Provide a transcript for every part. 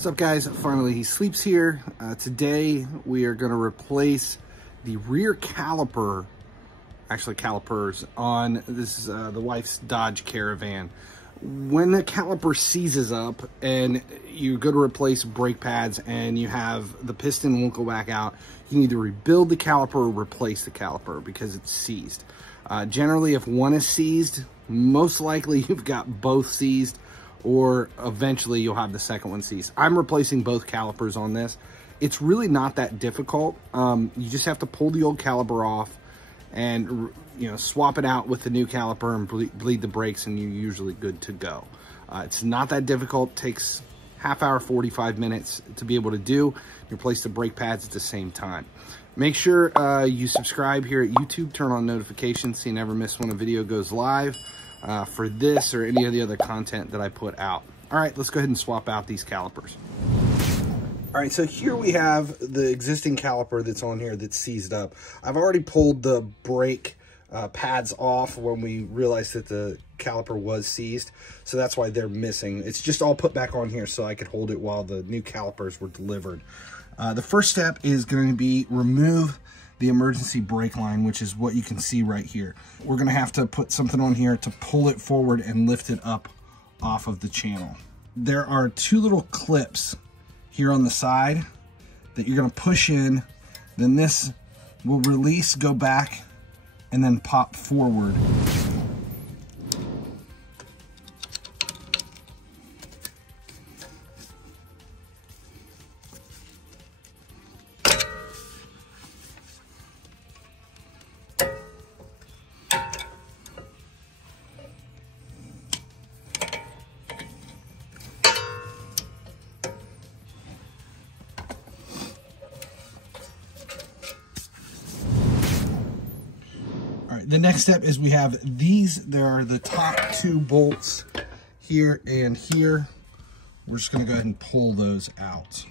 What's up, guys? Finally, he sleeps here. Today, we are going to replace the rear caliper, actually calipers, on this is the wife's Dodge Caravan. When the caliper seizes up and you go to replace brake pads and you have the piston won't go back out, you can either rebuild the caliper or replace the caliper because it's seized. Generally, if one is seized, most likely you've got both seized, or eventually you'll have the second one seized. I'm replacing both calipers on this. It's really not that difficult. You just have to pull the old caliper off and swap it out with the new caliper and bleed the brakes, and you're usually good to go. It's not that difficult. It takes half hour, 45 minutes to be able to do. Replace the brake pads at the same time. Make sure you subscribe here at YouTube, turn on notifications so you never miss when a video goes live for this or any of the other content that I put out. All right, let's go ahead and swap out these calipers. All right, so here we have the existing caliper that's on here that's seized up. I've already pulled the brake pads off when we realized that the caliper was seized, so that's why they're missing. It's just all put back on here so I could hold it while the new calipers were delivered. The first step is going to be remove the emergency brake line, which is what you can see right here. We're going to have to put something on here to pull it forward and lift it up off of the channel. There are two little clips here on the side that you're going to push in, then this will release, go back, and then pop forward. The next step is we have these. There are the top two bolts here and here. We're just going to go ahead and pull those out.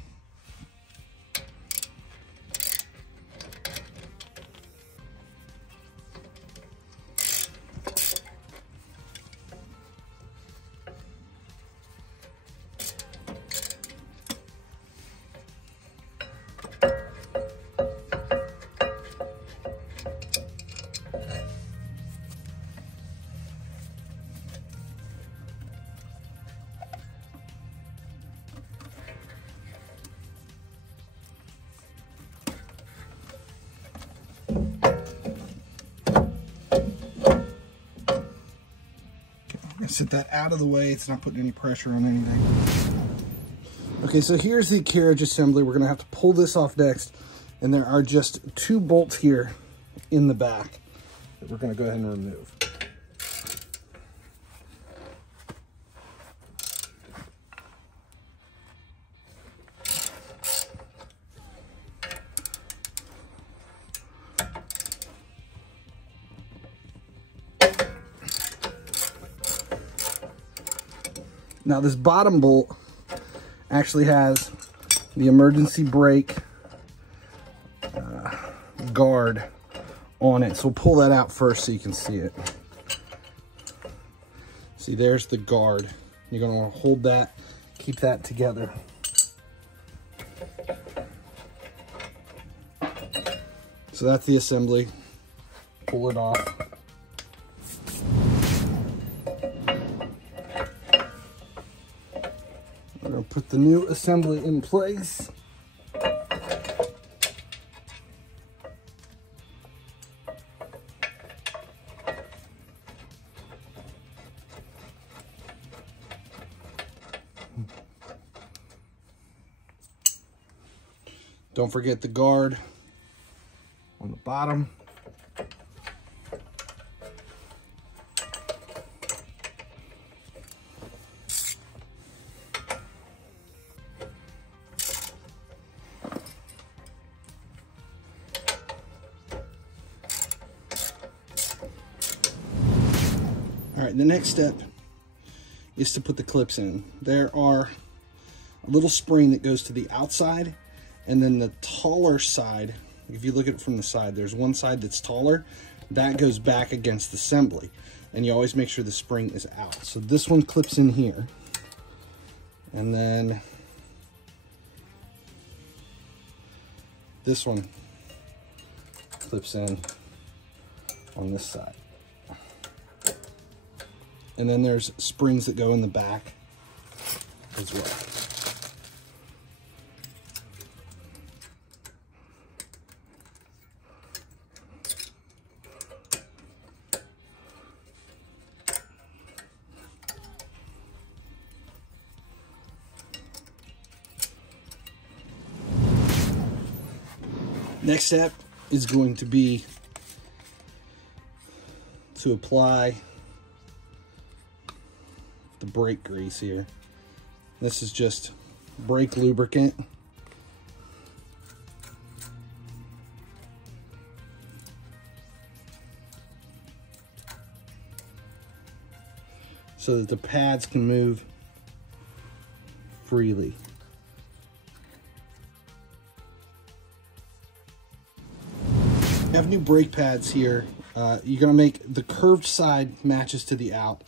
Sit that out of the way. It's not putting any pressure on anything. Okay, so here's the carriage assembly. We're going to have to pull this off next, and there are just two bolts here in the back that we're going to go ahead and remove. Now this bottom bolt actually has the emergency brake guard on it. So we'll pull that out first so you can see it. See, there's the guard. You're going to want to hold that, keep that together. So that's the assembly. Pull it off. We're going to put the new assembly in place. Don't forget the guard on the bottom. All right, the next step is to put the clips in. There are a little spring that goes to the outside, and then the taller side, if you look at it from the side, there's one side that's taller, that goes back against the assembly. And you always make sure the spring is out. So this one clips in here. And then this one clips in on this side. And then there's springs that go in the back as well. Next step is going to be to apply the brake grease here. This is just brake lubricant. So that the pads can move freely. We have new brake pads here. You're gonna make the curved side matches to the out.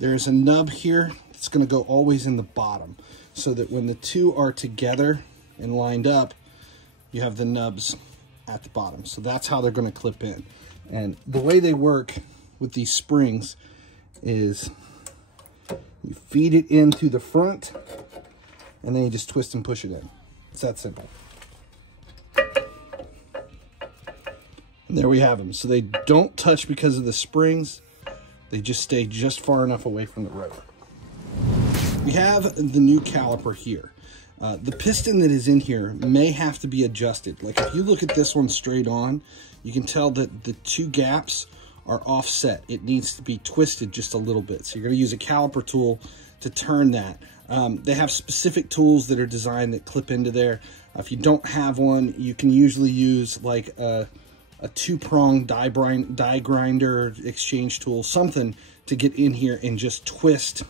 There's a nub here that's gonna go always in the bottom, so that when the two are together and lined up, you have the nubs at the bottom. So that's how they're gonna clip in. And the way they work with these springs is you feed it in through the front, and then you just twist and push it in. It's that simple. And there we have them. So they don't touch because of the springs. They just stay just far enough away from the rotor. We have the new caliper here. The piston that is in here may have to be adjusted. Like if you look at this one straight on, you can tell that the two gaps are offset. It needs to be twisted just a little bit. So you're going to use a caliper tool to turn that. They have specific tools that are designed that clip into there. If you don't have one, you can usually use like a two-prong die grinder exchange tool, something to get in here and just twist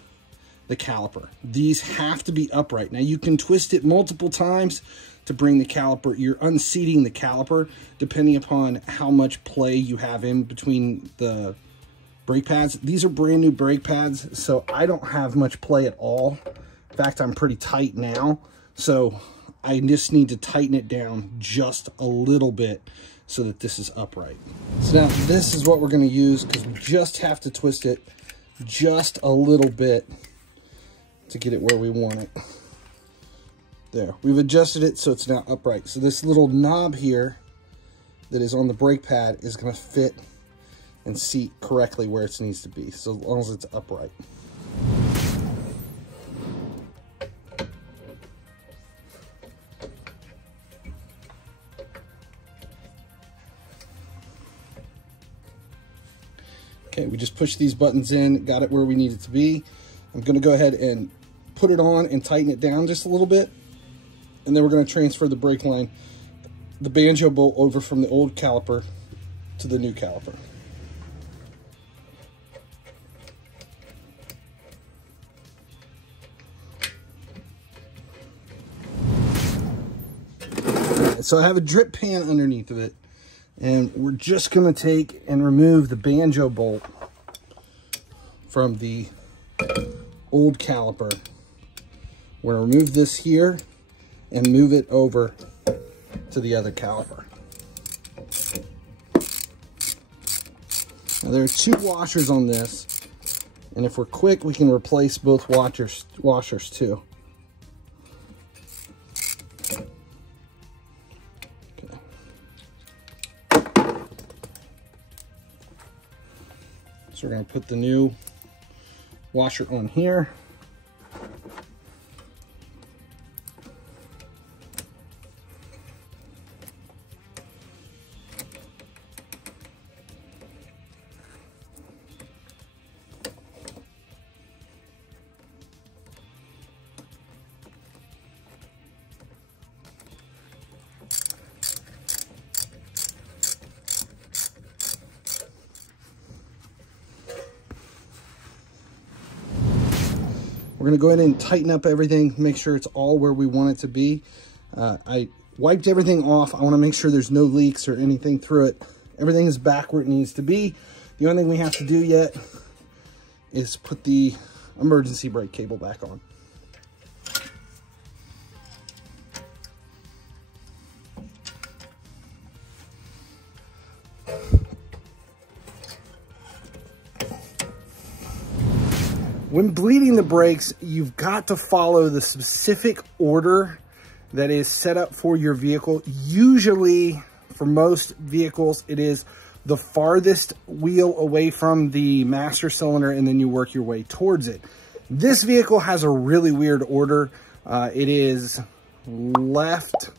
the caliper. These have to be upright. Now you can twist it multiple times to bring the caliper. You're unseating the caliper depending upon how much play you have in between the brake pads. These are brand new brake pads, so I don't have much play at all. In fact, I'm pretty tight now, so I just need to tighten it down just a little bit so that this is upright. So now this is what we're going to use, because we just have to twist it just a little bit to get it where we want it. There, we've adjusted it so it's now upright. So this little knob here that is on the brake pad is going to fit and seat correctly where it needs to be, so as long as it's upright. Okay, we just pushed these buttons in, got it where we need it to be. I'm going to go ahead and put it on and tighten it down just a little bit. And then we're going to transfer the brake line, the banjo bolt, over from the old caliper to the new caliper. So I have a drip pan underneath of it. And we're just going to take and remove the banjo bolt from the old caliper. We're going to remove this here and move it over to the other caliper. Now there are two washers on this, and if we're quick, we can replace both washers too. So we're going to put the new washer on here. We're going to go ahead and tighten up everything, make sure it's all where we want it to be. I wiped everything off. I want to make sure there's no leaks or anything through it. Everything is back where it needs to be. The only thing we have to do yet is put the emergency brake cable back on. When bleeding the brakes, you've got to follow the specific order that is set up for your vehicle. Usually, for most vehicles, it is the farthest wheel away from the master cylinder, and then you work your way towards it. This vehicle has a really weird order. It is left,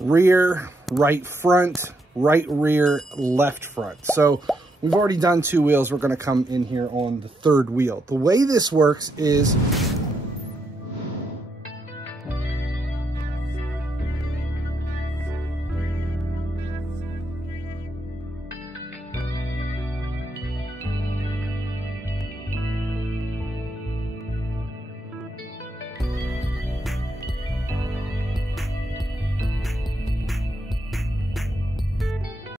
rear, right front, right rear, left front. So we've already done 2 wheels. We're going to come in here on the 3rd wheel. The way this works is